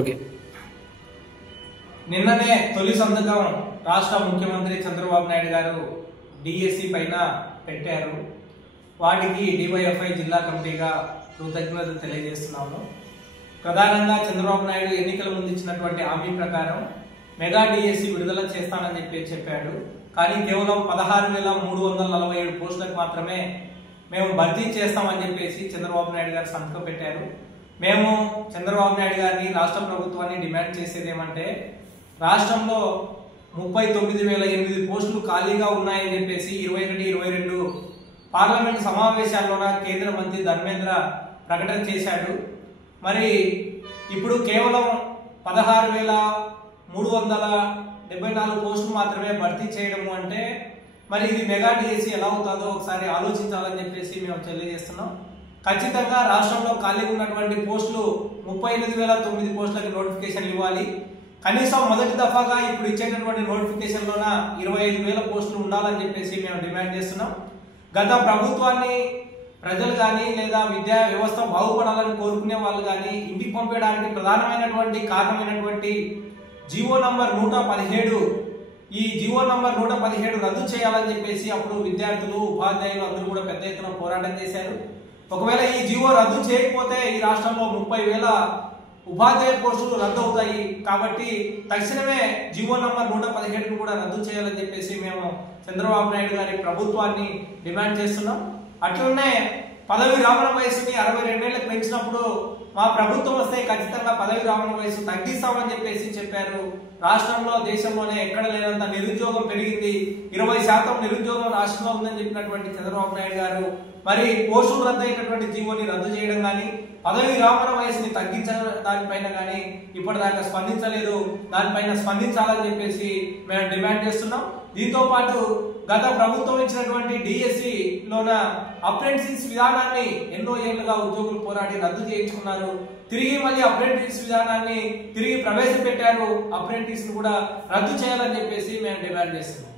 Okay. నిన్ననే తొలి సంతకం రాష్ట్ర ముఖ్యమంత్రి చంద్రబాబు నాయుడు గారు డిఎస్సి పైన పెట్టారు. వాటికి డివైఎఫ్ఐ జిల్లా కమిటీగా కృతజ్ఞతలు తెలియజేస్తున్నాము. ప్రధానంగా చంద్రబాబు నాయుడు ఎన్నికల ముందు ఇచ్చినటువంటి హామీ ప్రకారం మెగా డిఎస్సి విడుదల చేస్తానని చెప్పాడు. కానీ కేవలం 16,347 పోస్టులకు మాత్రమే మేము భర్తీ చేస్తామని చెప్పేసి చంద్రబాబు నాయుడు గారు సంతకం పెట్టారు. మేము చంద్రబాబు నాయుడు గారిని, రాష్ట్ర ప్రభుత్వాన్ని డిమాండ్ చేసేది ఏమంటే, రాష్ట్రంలో 39,008 పోస్టులు ఖాళీగా ఉన్నాయని చెప్పేసి 21-22 పార్లమెంట్ సమావేశాల్లోన కేంద్ర మంత్రి ధర్మేంద్ర ప్రకటన చేశాడు. మరి ఇప్పుడు కేవలం 16,374 పోస్టులు మాత్రమే భర్తీ చేయడము అంటే మరి ఇది మెగా డిఎస్సి ఎలా అవుతుందో ఒకసారి ఆలోచించాలని చెప్పేసి మేము తెలియజేస్తున్నాం. ఖచ్చితంగా రాష్ట్రంలో ఖాళీ ఉన్నటువంటి పోస్టులు 38,009 పోస్టులకి నోటిఫికేషన్ ఇవ్వాలి. కనీసం మొదటి దఫాగా ఇప్పుడు ఇచ్చేటటువంటి నోటిఫికేషన్ లోన 25,000 పోస్టులు ఉండాలని చెప్పేసి మేము డిమాండ్ చేస్తున్నాం. గత ప్రభుత్వాన్ని ప్రజలు కానీ లేదా విద్యా వ్యవస్థ బాగుపడాలని కోరుకునే వాళ్ళు కానీ ఇంటికి పంపేయడానికి ప్రధానమైనటువంటి కారణమైనటువంటి జీవో నంబర్ 117, ఈ జీవో నంబర్ 117 రద్దు చేయాలని చెప్పేసి అప్పుడు విద్యార్థులు, ఉపాధ్యాయులు అందరూ కూడా పెద్ద ఎత్తున పోరాటం చేశారు. ఒకవేళ ఈ జీవో రద్దు చేయకపోతే ఈ రాష్ట్రంలో 30,000 ఉపాధ్యాయ పోస్టులు రద్దు అవుతాయి. కాబట్టి తక్షణమే జీవో నంబర్ 117 కూడా రద్దు చేయాలని చెప్పేసి మేము చంద్రబాబు నాయుడు గారి ప్రభుత్వాన్ని డిమాండ్ చేస్తున్నాం. అట్లనే పదవి విరమణ వయసుని 62 ఏళ్ళకి పెంచినప్పుడు మా ప్రభుత్వం వస్తే ఖచ్చితంగా పదవి విరమణ వయసు తగ్గిస్తామని చెప్పేసి చెప్పారు. రాష్ట్రంలో, దేశంలోనే ఎక్కడ లేనంత నిరుద్యోగం పెరిగింది. 20% నిరుద్యోగం రాష్ట్రంలో ఉందని చెప్పినటువంటి చంద్రబాబు నాయుడు గారు మరి పోస్టులు రద్దు అయినటువంటి జీవోని రద్దు చేయడం కానీ, పదవి విరమణ వయసుని తగ్గించడం దానిపైన కానీ ఇప్పటిదాకా స్పందించలేదు. దానిపైన స్పందించాలని చెప్పేసి మేము డిమాండ్ చేస్తున్నాం. దీంతో పాటు గత ప్రభుత్వం ఇచ్చినటువంటి డిఎస్సి లోన అప్రెంటిస్ విధానాన్ని ఎన్నో ఏళ్లుగా ఉద్యోగులు పోరాడి రద్దు చేయించుకున్నారు. తిరిగి మళ్ళీ అప్రెంటిస్ విధానాన్ని తిరిగి ప్రవేశపెట్టారు. అప్రెంటిస్ ను కూడా రద్దు చేయాలని చెప్పేసి మేము డిమాండ్ చేస్తున్నాం.